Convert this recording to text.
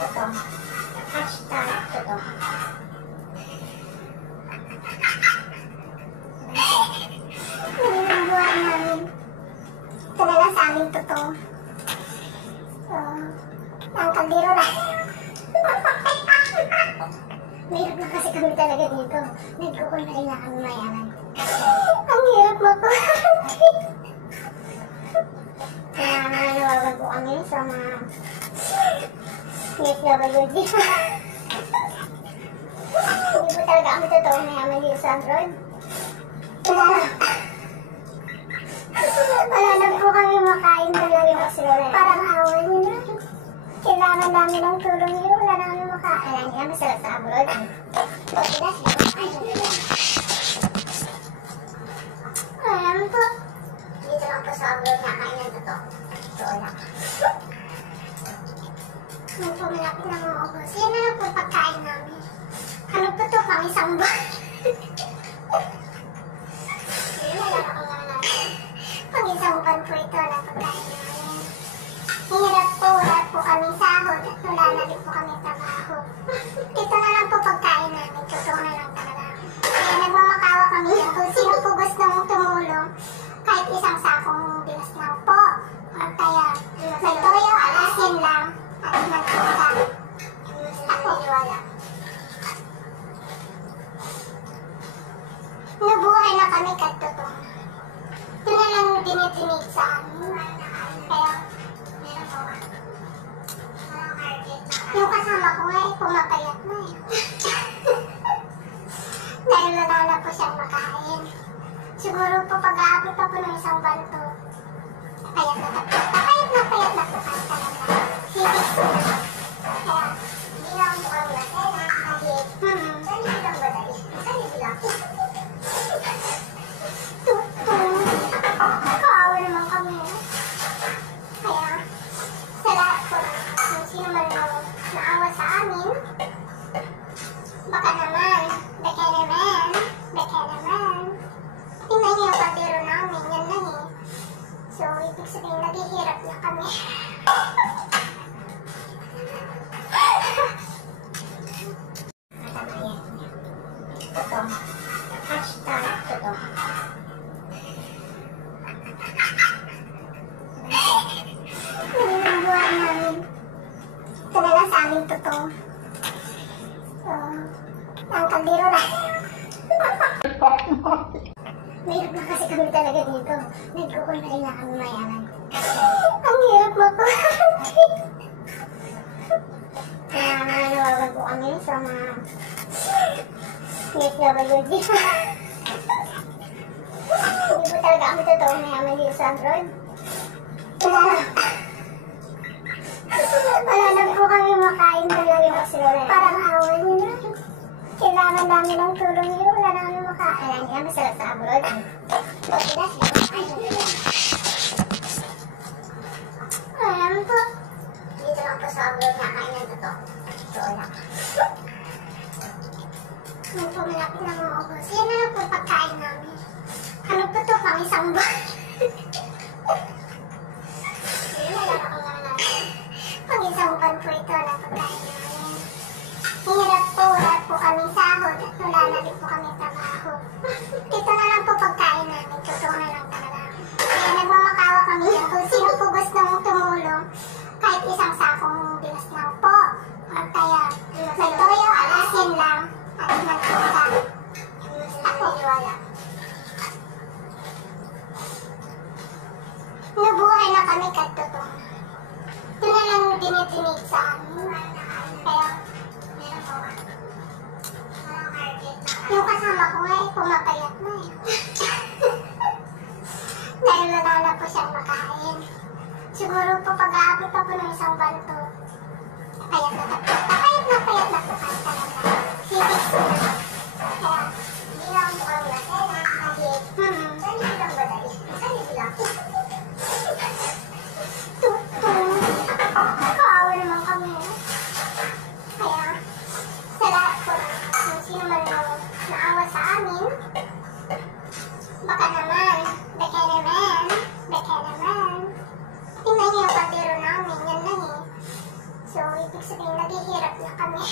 Ito. Hashtag ito. Ang buhay namin. Talaga sa amin totoo. Ang kaldero na. Mahirap na kasi kami talaga dito. Nagkukunay na kami mayaman. Ang hirap mo po. Kaya nanawagan po kami sa mga PFWD. Hindi po talaga kami totoo mayaman dito sa abroad. Wala na po kami makain talaga yung kasilora. Parang awan nyo na. Kailangan namin ng tulong nyo. Wala na kami makain. Kaya hindi kami sarap sa abroad. Ayan po. Dito lang po sa abroad na kain ng totoo. Totoo lang. Nung po malapit na mga ubos. Yan na lang po pagkain namin. Ano po to? Pang isang buwan. Pag isang buwan po ito na pagkain namin. Hirap po, wala po kami sahod at wala na din po kami trabaho. Ito na lang po pagkain namin, totoo na lang talaga. Kaya nagmamakawa kami yan. Kung sino po gusto mong tumulong, kahit isang sakong bigas lang po. At kaya, may toyo, alasin lang, at mantika. Ako, wala. Nabuhay na kami kahit totoo. Ito na lang dinidinig sa amin. Kaya, yung kasama ko nga pumapayat na eh. Dahil wala na po siyang makain. Siguro po pag-aabot pa po ng isang banto. Payat na po kahit talaga. Higit po na. Kaya, hindi lang po kami masaya. Kahit, saan yung lang badali? Saan yung lang? Kaawa naman kami. Kaya, sa lahat po, kung sino man naawa sa amin, baka naman, beke naman. Tingnan niyo yung kaldero namin, yan lang eh. So, ibig sabihin, naghihirap na kami. Ito. Hashtag ito. Ang buhay namin. Talaga sa amin totoo. Ang kaldero na. Mahirap na kasi kami talaga dito. Nagkukunay na kami mayaman. Ang hirap mo po. Kaya nanawagan po kami sa mga PFWD. Hindi po talaga kami totoo mayaman dito sa abroad. Wala na po kami makain talaga yung kasilora. Parang awan nyo na. Kailangan namin ng tulong nyo. Wala na kami makain. Kaya hindi kami sarap sa abroad. Ayan po. Dito lang po sa abroad na kain ng totoo. Totoo lang. Nung po malapit na mga ubos. Yan na lang po pagkain namin. Ano po to? Pang isang buwan. Pag isang buwan po ito na pagkain namin. Hirap po, wala po kami sahod at wala na din po kami trabaho. Ito na lang po pagkain namin, totoo na lang talaga. Kaya nagmamakawa kami yan. Kung sino po gusto mong tumulong, kahit isang sakong bigas lang po. At kaya, may toyo, alasin lang, at mantika. Ako, wala. Nabuhay na kami kahit totoo. Ito na lang dinidinig sa amin. Kaya, yung kasama ko nga pumapayat na eh. Dahil wala na po siyang makain. Siguro po pag-aabot pa po ng isang banto. Payat na po kahit talaga. Higit po na. Kaya, hindi lang po kami masaya. Kahit, saan yung lang badali? Saan yung lang? Kaawa naman kami. Kaya, sa lahat po, kung sino man naawa sa amin, baka naman, beke naman. Tingnan niyo yung kaldero namin. So, ibig sabihin, naghihirap na kami.